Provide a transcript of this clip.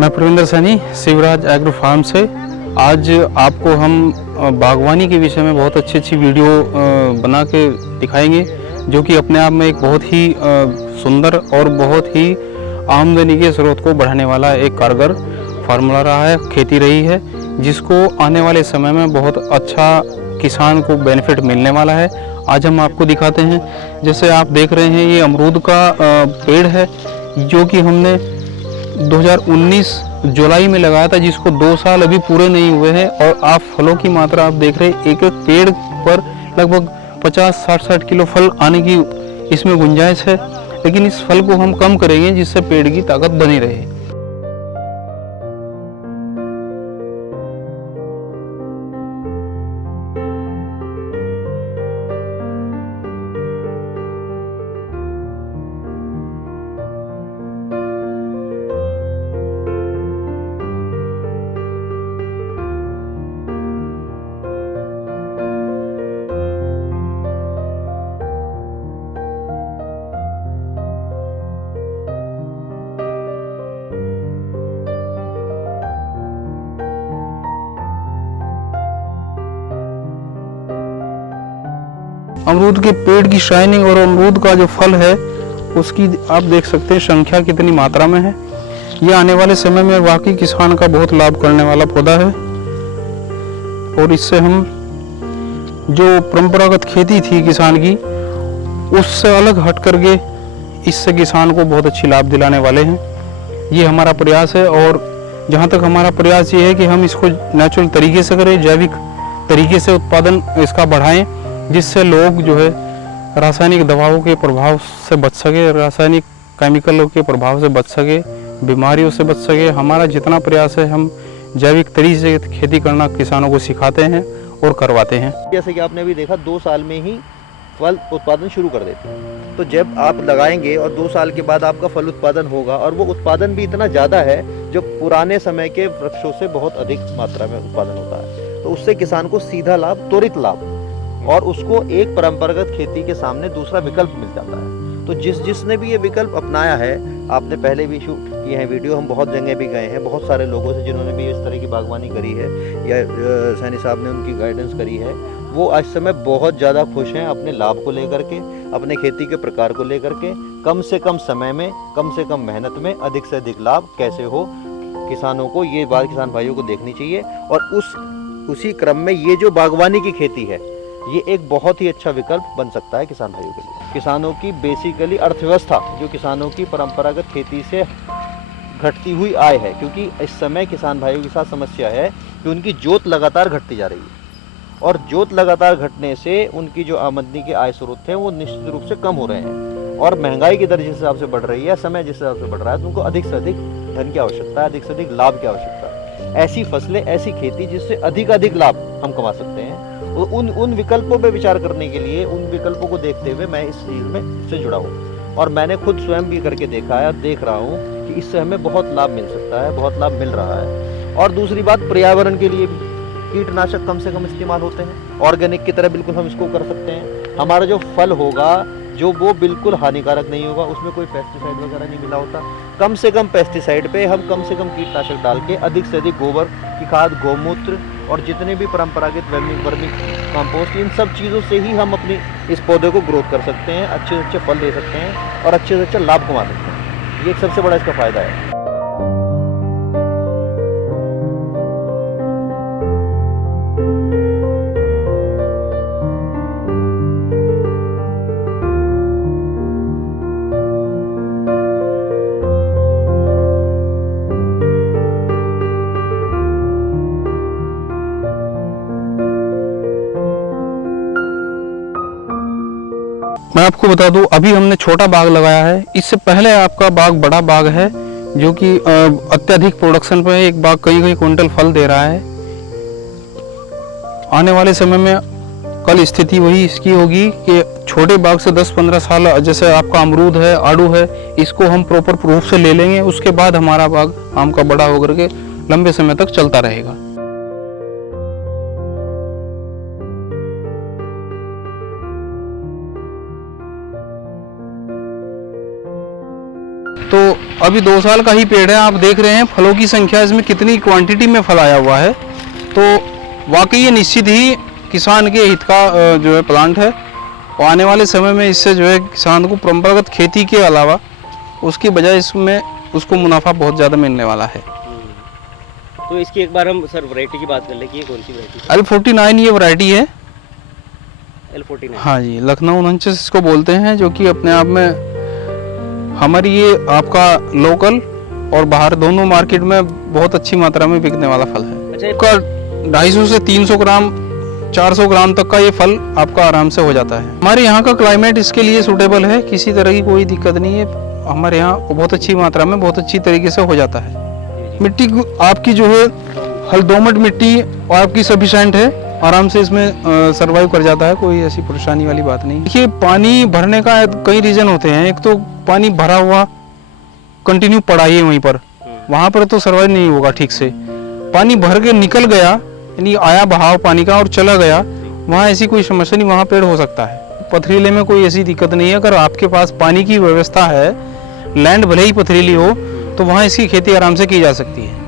मैं Pravinder Saini Shivraj agro farm से। आज आपको हम बागवानी के विषय में बहुत अच्छी वीडियो बना के दिखाएंगे, जो कि अपने आप में एक बहुत ही सुंदर और बहुत ही आमदनी के स्रोत को बढ़ाने वाला एक कारगर फार्मूला रहा है, खेती रही है, जिसको आने वाले समय में बहुत अच्छा किसान को बेनिफिट मिलने वाला है। आज हम आपको दिखाते हैं। जैसे आप देख रहे हैं, ये अमरूद का पेड़ है, जो कि हमने 2019 जुलाई में लगाया था, जिसको 2 साल अभी पूरे नहीं हुए हैं। और आप फलों की मात्रा आप देख रहे हैं, एक एक पेड़ पर लगभग 50-60 किलो फल आने की इसमें गुंजाइश है। लेकिन इस फल को हम कम करेंगे, जिससे पेड़ की ताकत बनी रहे। अमरूद के पेड़ की शाइनिंग और अमरूद का जो फल है, उसकी आप देख सकते हैं संख्या कितनी मात्रा में है। यह आने वाले समय में वाकई किसान का बहुत लाभ करने वाला पौधा है। और इससे हम जो परंपरागत खेती थी किसान की, उससे अलग हट करके इससे किसान को बहुत अच्छी लाभ दिलाने वाले हैं। ये हमारा प्रयास है। और जहाँ तक हमारा प्रयास ये है कि हम इसको नेचुरल तरीके से करें, जैविक तरीके से उत्पादन इसका बढ़ाएं, जिससे लोग जो है रासायनिक दवाओं के प्रभाव से बच सके, रासायनिक केमिकलों के प्रभाव से बच सके, बीमारियों से बच सके। हमारा जितना प्रयास है, हम जैविक तरीके से खेती करना किसानों को सिखाते हैं और करवाते हैं। जैसे कि आपने अभी देखा, 2 साल में ही फल उत्पादन शुरू कर देते हैं। तो जब आप लगाएंगे और 2 साल के बाद आपका फल उत्पादन होगा, और वो उत्पादन भी इतना ज़्यादा है जो पुराने समय के वृक्षों से बहुत अधिक मात्रा में उत्पादन होता है, तो उससे किसान को सीधा लाभ, त्वरित लाभ, और उसको एक परंपरागत खेती के सामने दूसरा विकल्प मिल जाता है। तो जिसने भी ये विकल्प अपनाया है, आपने पहले भी शूट किए हैं वीडियो, हम बहुत जगह भी गए हैं, बहुत सारे लोगों से जिन्होंने भी इस तरह की बागवानी करी है या सैनी साहब ने उनकी गाइडेंस करी है, वो आज समय बहुत ज़्यादा खुश हैं अपने लाभ को लेकर के, अपने खेती के प्रकार को लेकर के। कम से कम समय में, कम से कम मेहनत में अधिक से अधिक लाभ कैसे हो, किसानों को ये बात, किसान भाइयों को देखनी चाहिए। और उसी क्रम में ये जो बागवानी की खेती है, ये एक बहुत ही अच्छा विकल्प बन सकता है किसान भाइयों के लिए। किसानों की बेसिकली अर्थव्यवस्था, जो किसानों की परंपरागत खेती से घटती हुई आय है, क्योंकि इस समय किसान भाइयों के साथ समस्या है कि उनकी जोत लगातार घटती जा रही है, और जोत लगातार घटने से उनकी जो आमदनी के आय स्रोत हैं वो निश्चित रूप से कम हो रहे हैं। और महंगाई की दर जिस हिसाब से बढ़ रही है, समय जिस हिसाब से बढ़ रहा है, तो उनको अधिक से अधिक धन की आवश्यकता है, अधिक से अधिक लाभ की आवश्यकता है। ऐसी फसलें, ऐसी खेती जिससे अधिक लाभ हम कमा सकते हैं, उन विकल्पों पे विचार करने के लिए, उन विकल्पों को देखते हुए मैं इस चीज़ में से जुड़ा हूँ। और मैंने खुद स्वयं भी करके देखा है और देख रहा हूँ कि इससे हमें बहुत लाभ मिल सकता है, बहुत लाभ मिल रहा है। और दूसरी बात, पर्यावरण के लिए भी कीटनाशक कम से कम इस्तेमाल होते हैं। ऑर्गेनिक की तरह बिल्कुल हम इसको कर सकते हैं। हमारा जो फल होगा, जो वो बिल्कुल हानिकारक नहीं होगा, उसमें कोई पेस्टिसाइड वगैरह नहीं मिला होता। कम से कम पेस्टिसाइड पे हम कम से कम कीटनाशक डाल के अधिक से अधिक गोबर की खाद, गौमूत्र और जितने भी परंपरागत वर्मी कंपोस्ट, इन सब चीज़ों से ही हम अपनी इस पौधे को ग्रोथ कर सकते हैं, अच्छे से अच्छे फल दे सकते हैं और अच्छे से अच्छा लाभ कमा सकते हैं। ये एक सबसे बड़ा इसका फ़ायदा है। मैं आपको बता दूं, अभी हमने छोटा बाग लगाया है। इससे पहले आपका बाग बड़ा बाग है, जो कि अत्यधिक प्रोडक्शन पे एक बाग कई कुंटल फल दे रहा है। आने वाले समय में कल स्थिति वही इसकी होगी कि छोटे बाग से 10-15 साल, जैसे आपका अमरूद है, आड़ू है, इसको हम प्रॉपर रूप से ले लेंगे। उसके बाद हमारा बाग आम का बड़ा होकर के लंबे समय तक चलता रहेगा। तो अभी 2 साल का ही पेड़ है, आप देख रहे हैं फलों की संख्या इसमें कितनी क्वांटिटी में फल आया हुआ है। तो वाकई ये निश्चित ही किसान के हित का जो है प्लांट है, और आने वाले समय में इससे जो है किसान को परंपरागत खेती के अलावा उसकी बजाय इसमें उसको मुनाफा बहुत ज़्यादा मिलने वाला है। तो इसकी एक बार हम सर वैरायटी की बात कर लें कि ये कौन सी वैरायटी? L49 ये वैरायटी है। L49। हाँ जी, लखनऊ 49 इसको बोलते हैं, जो कि अपने आप में हमारी ये आपका लोकल और बाहर दोनों मार्केट में बहुत अच्छी मात्रा में बिकने वाला फल है। अच्छा, आपका 250 से 300 ग्राम 400 ग्राम तक का ये फल आपका आराम से हो जाता है। हमारे यहाँ का क्लाइमेट इसके लिए सूटेबल है, किसी तरह की कोई दिक्कत नहीं है। हमारे यहाँ बहुत अच्छी मात्रा में बहुत अच्छी तरीके से हो जाता है। मिट्टी आपकी जो है हल दोमट मिट्टी और आपकी सफिशिएंट है, आराम से इसमें सर्वाइव कर जाता है, कोई ऐसी परेशानी वाली बात नहीं। देखिए पानी भरने का कई रीज़न होते हैं। एक तो पानी भरा हुआ कंटिन्यू पड़ा ही है वहीं पर, वहाँ पर तो सर्वाइव नहीं होगा ठीक से। पानी भर के निकल गया, यानी आया बहाव पानी का और चला गया, वहाँ ऐसी कोई समस्या नहीं, वहाँ पेड़ हो सकता है। पथरीले में कोई ऐसी दिक्कत नहीं है। अगर आपके पास पानी की व्यवस्था है, लैंड भले ही पथरीली हो, तो वहाँ इसकी खेती आराम से की जा सकती है।